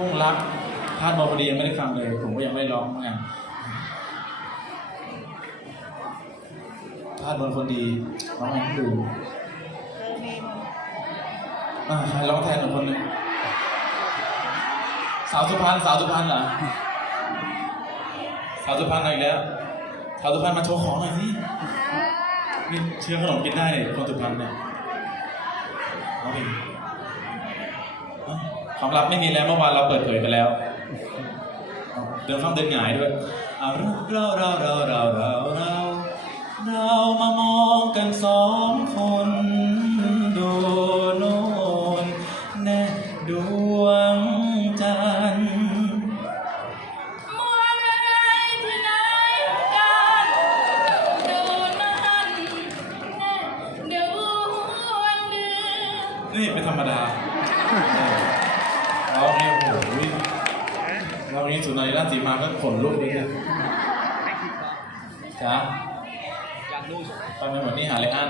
ทุ่งรักพาดบอพอดียังไม่ได้ฟังเลย ผมก็ยังไม่ได้ร้องเหมือนกันพาดบนคนดีร้องให้ดูอ่าใครร้องแทนหนึ่งคนหนึ่งสาวสุพรรณสาวสุพรรณเหรอสาวสุพรรณอะไรอีกแล้วสาวสุพรรณมาโชว์ของหน่อยสินี่เชื่อขนมกินได้เนี่ยคนสุพรรณเนี่ยเอาดิค วามลับไม่มีแล้วเมื่อวานเราเปิดเผยไปแล้ว เดินข้ามเดินหงายด้วยอะเราเราเราเราเราเราเรามามองกันสองคนดูโน่นแน่ดวงจันทร์มองอะไรที่ไหนกันดูนั่นแน่ดูวันเดือนนี่เป็นธรรมดา เรานี้สุนัยราชสีมาก็ขนลุกเลยเนี่ยจ้าไปไม่หมดนี่หาอะไรอัน